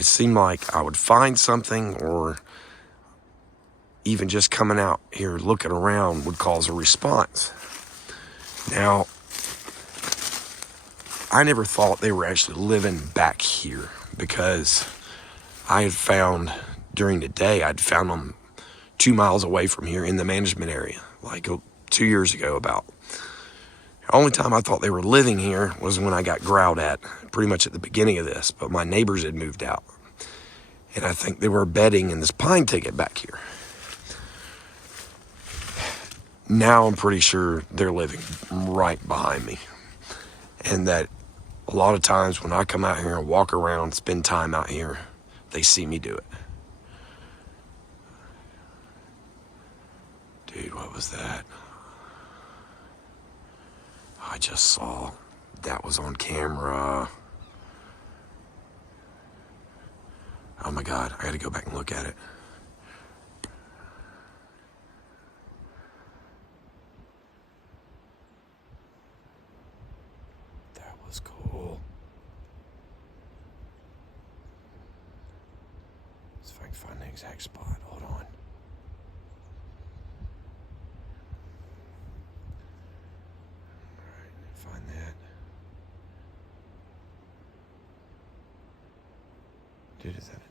it seemed like I would find something, or even just coming out here looking around would cause a response. Now, I never thought they were actually living back here, because I had found during the day, I'd found them 2 miles away from here in the management area, like 2 years ago about. The only time I thought they were living here was when I got growled at, pretty much at the beginning of this, but my neighbors had moved out. And I think they were bedding in this pine thicket back here. Now I'm pretty sure they're living right behind me. And that a lot of times when I come out here and walk around, spend time out here, they see me do it. Dude, what was that? I just saw that was on camera. Oh my God, I gotta go back and look at it. That was cool. Let's see if I can find the exact spot. Hold on. Find that. Dude, is that it?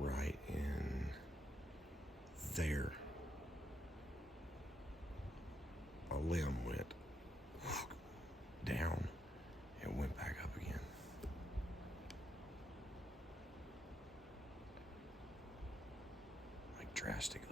Right in there. A limb went down and went back up again. Like drastically.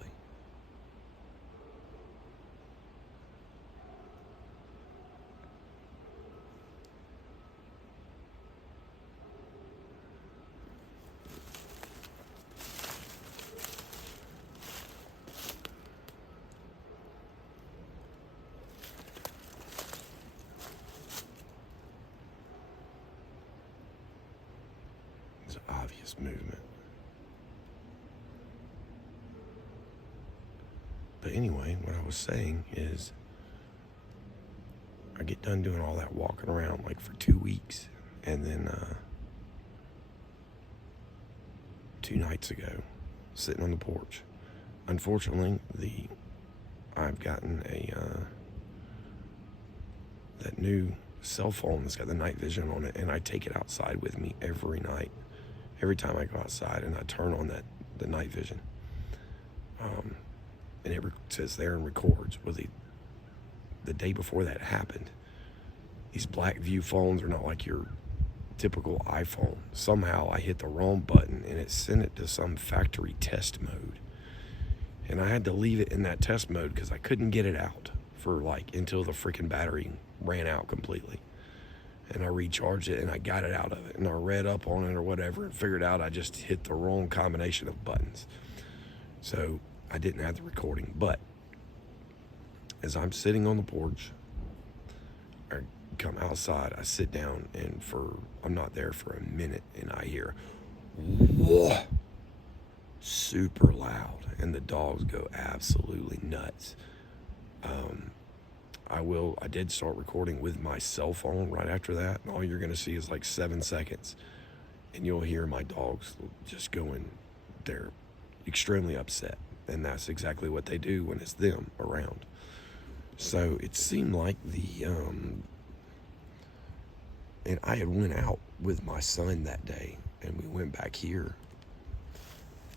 Obvious movement. But anyway, what I was saying is I get done doing all that walking around like for 2 weeks, and then 2 nights ago, sitting on the porch, unfortunately I've gotten that new cell phone that's got the night vision on it, and I take it outside with me every night. Every time I go outside and I turn on the night vision, and it sits there and records. Well, the day before that happened, these Blackview phones are not like your typical iPhone. Somehow I hit the wrong button and it sent it to some factory test mode, and I had to leave it in that test mode because I couldn't get it out for until the freaking battery ran out completely. And I recharged it and I got it out of it, and I read up on it or whatever and figured out I just hit the wrong combination of buttons. So I didn't have the recording. But as I'm sitting on the porch, I come outside, I sit down, and I'm not there for a minute, and I hear, whoa, super loud, and the dogs go absolutely nuts. I did start recording with my cell phone right after that, and all you're going to see is 7 seconds, and you'll hear my dogs just going, they're extremely upset. and that's exactly what they do when it's them around. So it seemed like and I had went out with my son that day, and we went back here,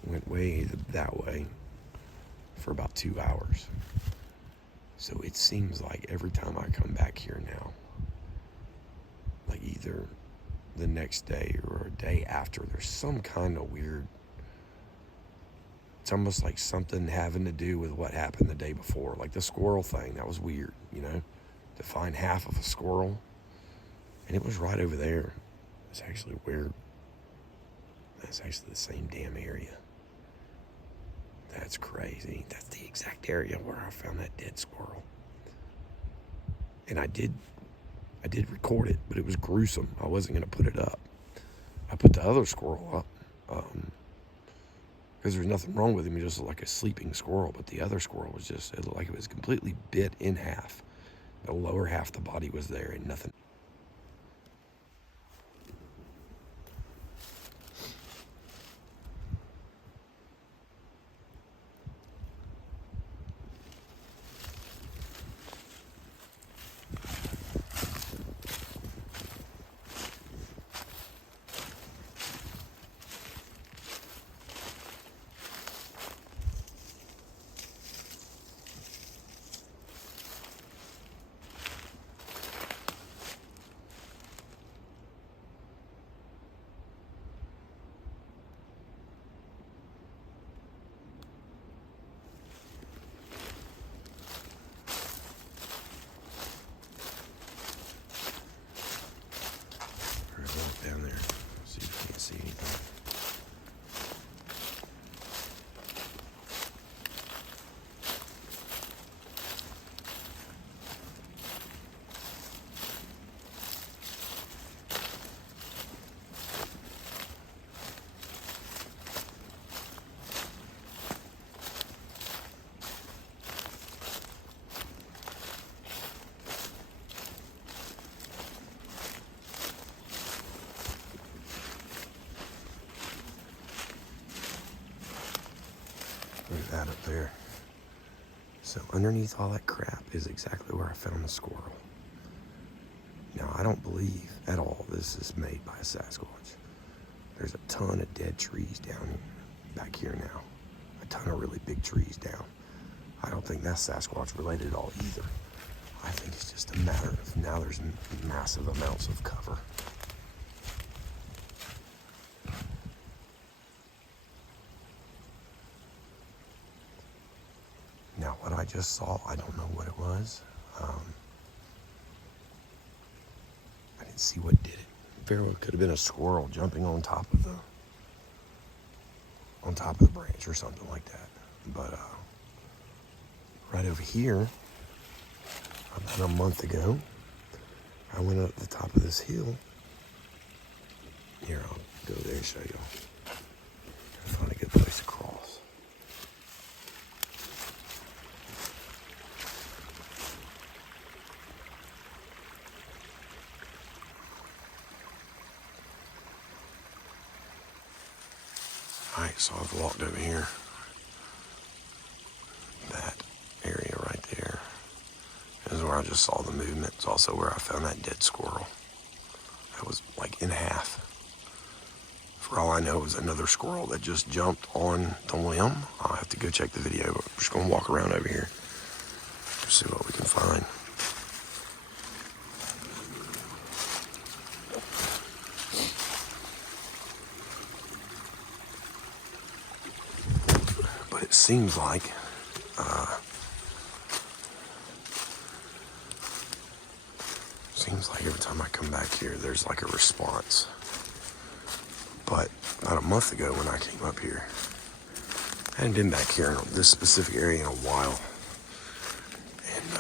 went way that way for about 2 hours. So it seems like every time I come back here now, like either the next day or a day after, there's some kind of weird, it's almost like something having to do with what happened the day before. Like the squirrel thing, that was weird, you know, to find half of a squirrel. And it was right over there. It's actually weird. That's actually the same damn area. That's crazy. That's the exact area where I found that dead squirrel. And I did record it, but it was gruesome. I wasn't going to put it up. I put the other squirrel up because there's nothing wrong with him. He just looked like a sleeping squirrel. But the other squirrel was just, it looked like it was completely bit in half. The lower half of the body was there and nothing. Down there, see if you can see anything. Look at that up there. So underneath all that crap is exactly where I found the squirrel. Now, I don't believe at all this is made by a Sasquatch. There's a ton of dead trees down back here now. A ton of really big trees down. I don't think that's Sasquatch related at all either. I think it's just a matter of now there's massive amounts of cover. Now, what I just saw, I don't know what it was. I didn't see what did it. Very well could have been a squirrel jumping on top of the branch or something like that. But right over here, about a month ago, I went up the top of this hill. Here, I'll go there and show y'all. Find a good place to cross. Alright, so I've walked over here. That area right there is where I just saw the movement. It's also where I found that dead squirrel. That was like in half. For all I know, it was another squirrel that just jumped on the limb. I'll have to go check the video, but we're just going to walk around over here. See what we can find. But it seems like every time I come back here, there's like a response. But about a month ago when I came up here, I hadn't been back here in this specific area in a while. And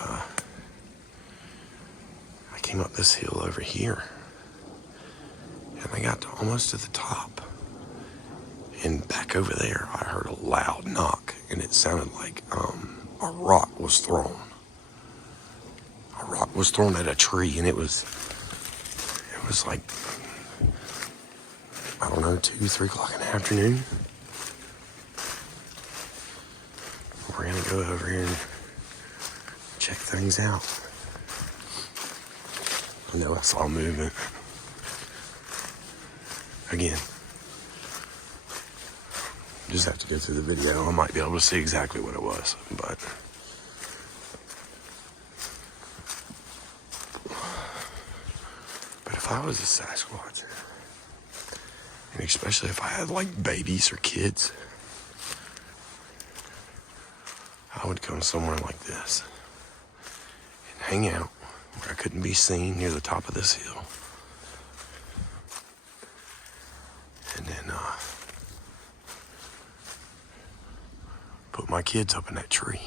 I came up this hill over here. And I got to almost to the top. And back over there, I heard a loud knock. And it sounded like a rock was thrown. A rock was thrown at a tree, and it was like, I don't know, 2, 3 o'clock in the afternoon. we're gonna go over here and check things out. I know I saw movement. Again, just have to go through the video. I might be able to see exactly what it was, but if I was a Sasquatch, and especially if I had like babies or kids, I would come somewhere like this and hang out where I couldn't be seen near the top of this hill. And then put my kids up in that tree.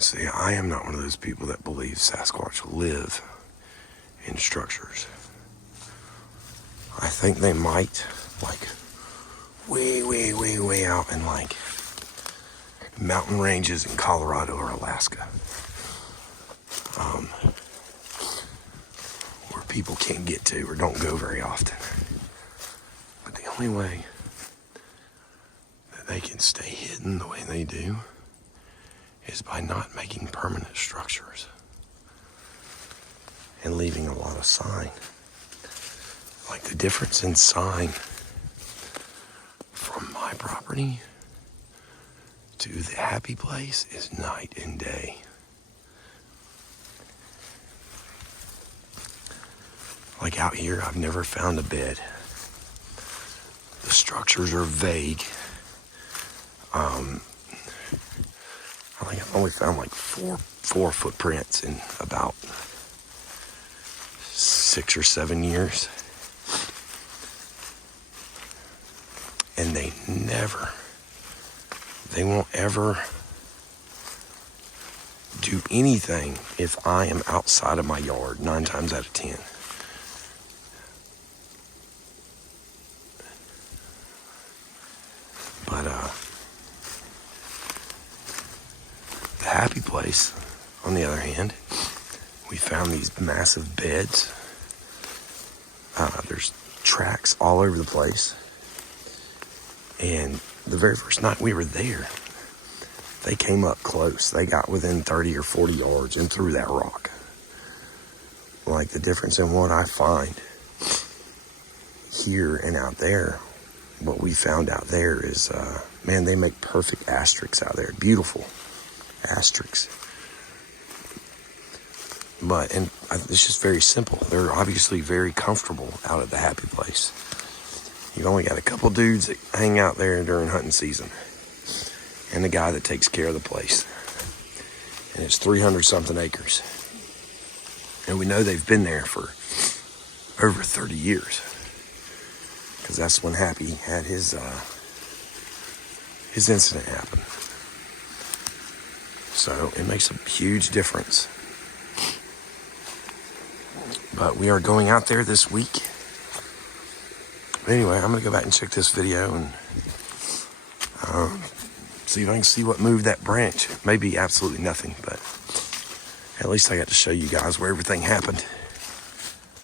See, I am not one of those people that believe Sasquatch live in structures. I think they might, like, way out in, like, mountain ranges in Colorado or Alaska. Where people can't get to or don't go very often. But the only way that they can stay hidden the way they do is by not making permanent structures and leaving a lot of sign. Like the difference in sign from my property to the happy place is night and day. Like out here, I've never found a bed. The structures are vague. I think I've only found like four footprints in about 6 or 7 years. And they won't ever do anything if I am outside of my yard 9 times out of 10. But, the happy place, on the other hand, we found these massive beds. There's tracks all over the place. And the very first night we were there, they came up close. They got within 30 or 40 yards and threw that rock. Like the difference in what I find here and out there, what we found out there is, man, they make perfect asterisks out there. Beautiful asterisks. But, and it's just very simple. They're obviously very comfortable out at the happy place. You've only got a couple dudes that hang out there during hunting season. And the guy that takes care of the place. And it's 300 something acres. And we know they've been there for over 30 years. Because that's when Happy had his incident happen. So it makes a huge difference. But we are going out there this week. But anyway, I'm going to go back and check this video and see if I can see what moved that branch. Maybe absolutely nothing, but at least I got to show you guys where everything happened.